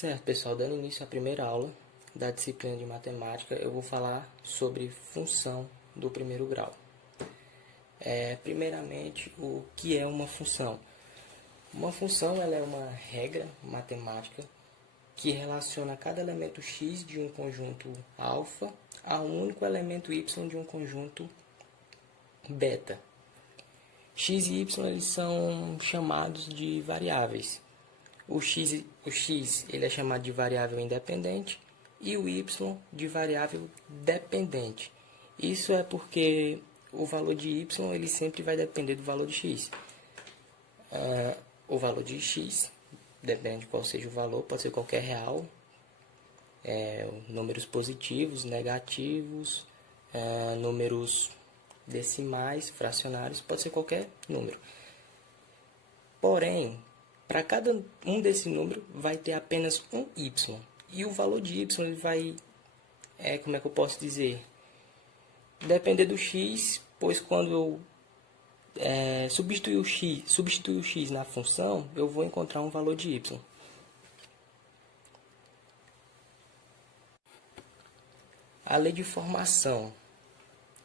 Certo, pessoal, dando início à primeira aula da disciplina de matemática, eu vou falar sobre função do primeiro grau. Primeiramente, o que é uma função? Uma função ela é uma regra matemática que relaciona cada elemento x de um conjunto alfa a um único elemento y de um conjunto beta. X e y eles são chamados de variáveis. O x ele é chamado de variável independente e o y de variável dependente. Isso é porque o valor de y ele sempre vai depender do valor de x. O valor de x, depende de qual seja o valor, pode ser qualquer real, números positivos, negativos, números decimais, fracionários, pode ser qualquer número. Porém, para cada um desse número vai ter apenas um y. E o valor de y ele vai, como é que eu posso dizer? Depender do x, pois quando eu substituir o x na função, eu vou encontrar um valor de y. A lei de formação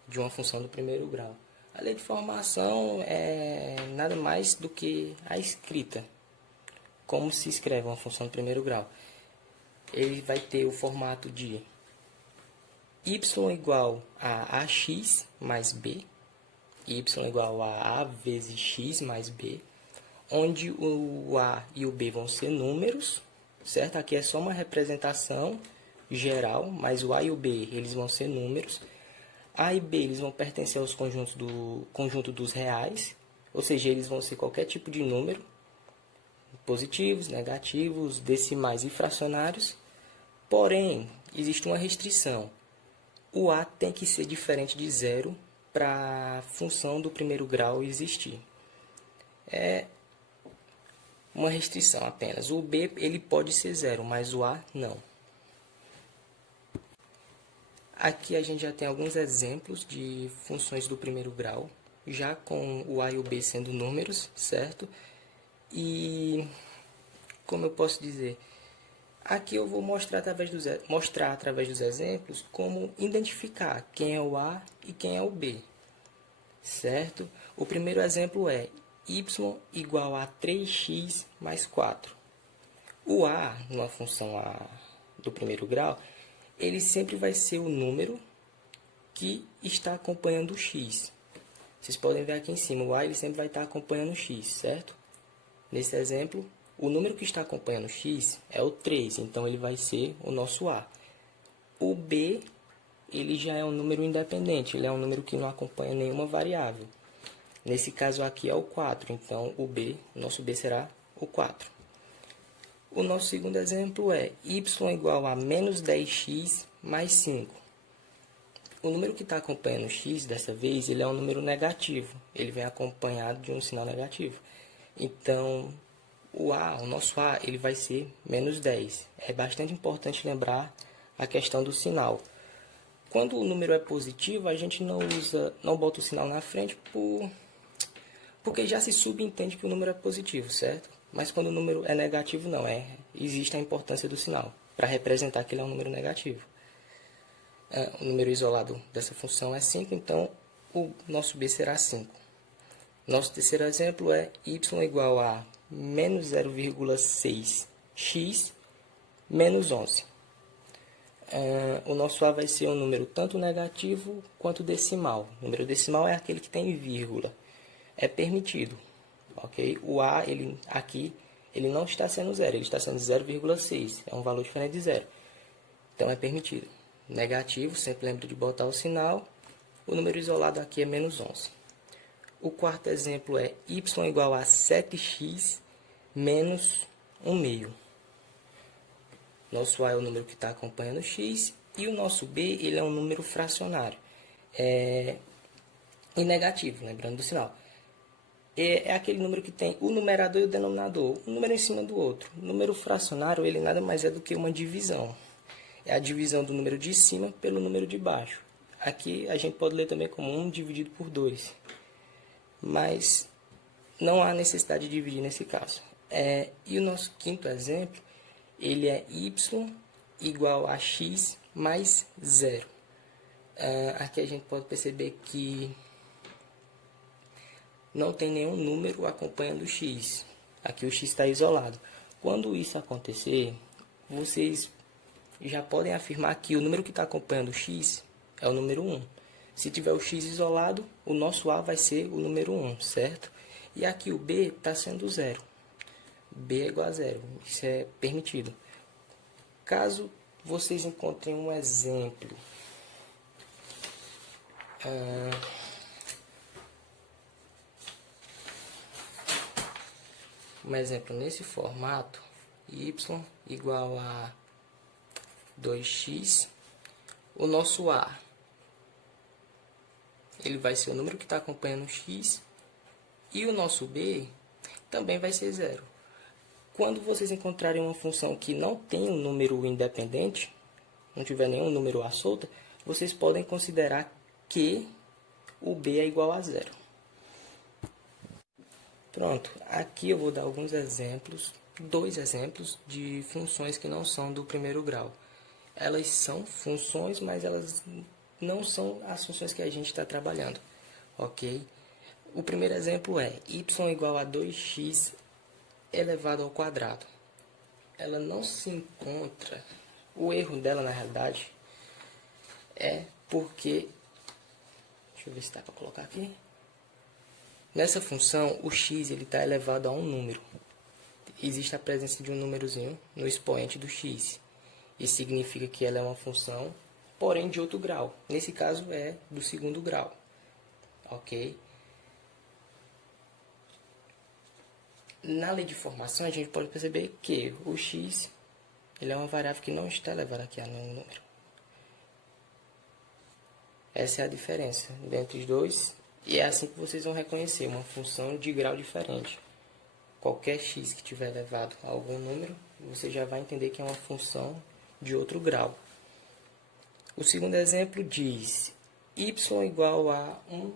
de uma função do primeiro grau. A lei de formação é nada mais do que a escrita. Como se escreve uma função do primeiro grau? Ele vai ter o formato de y igual a ax mais b, y igual a vezes x mais b, onde o a e o b vão ser números, certo? Aqui é só uma representação geral, mas o a e o b eles vão ser números. A e b eles vão pertencer aos conjunto dos reais, ou seja, eles vão ser qualquer tipo de número, positivos, negativos, decimais e fracionários. Porém, existe uma restrição. O a tem que ser diferente de zero para a função do primeiro grau existir. É uma restrição apenas. O b ele pode ser zero, mas o a não. Aqui a gente já tem alguns exemplos de funções do primeiro grau, já com o a e o b sendo números, certo? E, como eu posso dizer, aqui eu vou mostrar através dos exemplos como identificar quem é o a e quem é o b, certo? O primeiro exemplo é y igual a 3x mais 4. O a, numa função do primeiro grau, ele sempre vai ser o número que está acompanhando o x. Vocês podem ver aqui em cima, o a ele sempre vai estar acompanhando o x, certo? Nesse exemplo, o número que está acompanhando o x é o 3, então ele vai ser o nosso a. O b, ele já é um número independente, ele é um número que não acompanha nenhuma variável. Nesse caso aqui é o 4, então o nosso b será o 4. O nosso segundo exemplo é y igual a menos 10x mais 5. O número que está acompanhando o x, dessa vez, ele é um número negativo. Ele vem acompanhado de um sinal negativo. Então, o nosso a, ele vai ser menos 10. É bastante importante lembrar a questão do sinal. Quando o número é positivo, a gente não bota o sinal na frente porque já se subentende que o número é positivo, certo? Mas quando o número é negativo, não. Existe a importância do sinal para representar que ele é um número negativo. O número isolado dessa função é 5, então o nosso b será 5. Nosso terceiro exemplo é y igual a menos 0,6x menos 11. O nosso a vai ser um número tanto negativo quanto decimal. O número decimal é aquele que tem vírgula. É permitido. Okay? O a, aqui, ele não está sendo zero, ele está sendo 0,6. É um valor diferente de zero. Então, é permitido. Negativo, sempre lembre de botar o sinal. O número isolado aqui é menos 11. O quarto exemplo é y igual a 7x menos 1 meio. Nosso a é o número que está acompanhando o x. E o nosso b, ele é um número fracionário. E negativo, lembrando do sinal. É aquele número que tem o numerador e o denominador, um número em cima do outro. O número fracionário, ele nada mais é do que uma divisão. É a divisão do número de cima pelo número de baixo. Aqui a gente pode ler também como 1 dividido por 2. Mas não há necessidade de dividir nesse caso. E o nosso quinto exemplo ele é y igual a x mais 0. Aqui a gente pode perceber que não tem nenhum número acompanhando o x. Aqui o x está isolado. Quando isso acontecer, vocês já podem afirmar que o número que está acompanhando o x é o número 1. Se tiver o x isolado, o nosso a vai ser o número 1, certo? E aqui o b está sendo 0. b é igual a 0. Isso é permitido. Caso vocês encontrem um exemplo, nesse formato, y igual a 2x, o nosso a ele vai ser o número que está acompanhando o x, e o nosso b também vai ser 0. Quando vocês encontrarem uma função que não tem um número independente, não tiver nenhum número à solta, vocês podem considerar que o b é igual a 0. Pronto, aqui eu vou dar alguns exemplos, 2 exemplos de funções que não são do primeiro grau. Elas são funções, mas elas não são as funções que a gente está trabalhando, ok? O primeiro exemplo é y igual a 2x elevado ao quadrado. Ela não se encontra, o erro dela na realidade é porque, deixa eu ver se dá para colocar aqui. Nessa função, o x está elevado a um número. Existe a presença de um númerozinho no expoente do x. Isso significa que ela é uma função, porém de outro grau. Nesse caso é do segundo grau. Ok? Na lei de formação, a gente pode perceber que o x ele é uma variável que não está elevada aqui a nenhum número. Essa é a diferença entre os dois. E é assim que vocês vão reconhecer uma função de grau diferente. Qualquer x que tiver elevado a algum número, você já vai entender que é uma função de outro grau. O segundo exemplo diz y igual a 1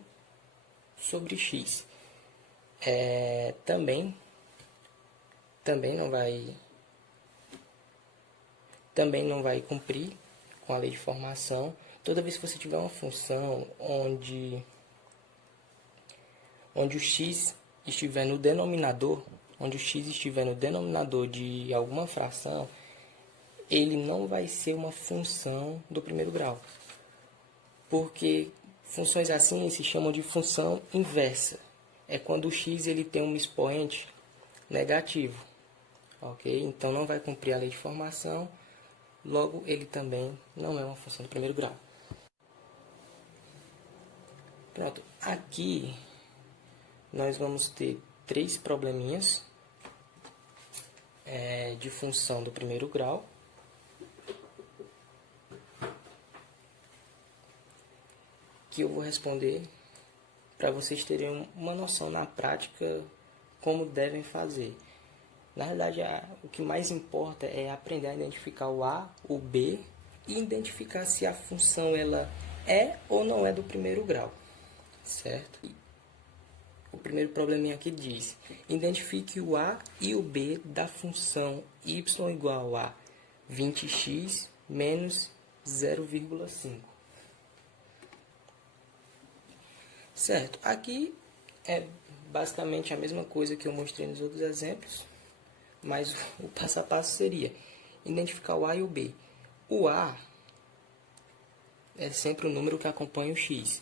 sobre x. Também não vai cumprir com a lei de formação. Toda vez que você tiver uma função onde o x estiver no denominador, de alguma fração, ele não vai ser uma função do primeiro grau. Porque funções assim se chamam de função inversa. É quando o x ele tem um expoente negativo. Ok? Então não vai cumprir a lei de formação, logo ele também não é uma função do primeiro grau. Pronto, aqui nós vamos ter 3 probleminhas de função do primeiro grau. Que eu vou responder para vocês terem uma noção na prática como devem fazer. Na verdade, o que mais importa é aprender a identificar o a, o b e identificar se a função ela é ou não é do primeiro grau, certo? O primeiro probleminha aqui diz: identifique o a e o b da função y igual a 20x menos 0,5. Certo, aqui é basicamente a mesma coisa que eu mostrei nos outros exemplos, mas o passo a passo seria identificar o a e o b. O a é sempre o número que acompanha o x.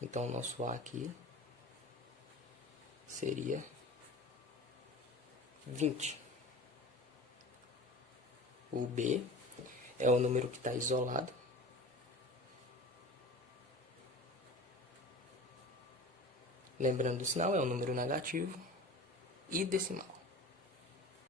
Então, o nosso a aqui seria 20. O b é o número que está isolado. Lembrando do sinal, é um número negativo e decimal.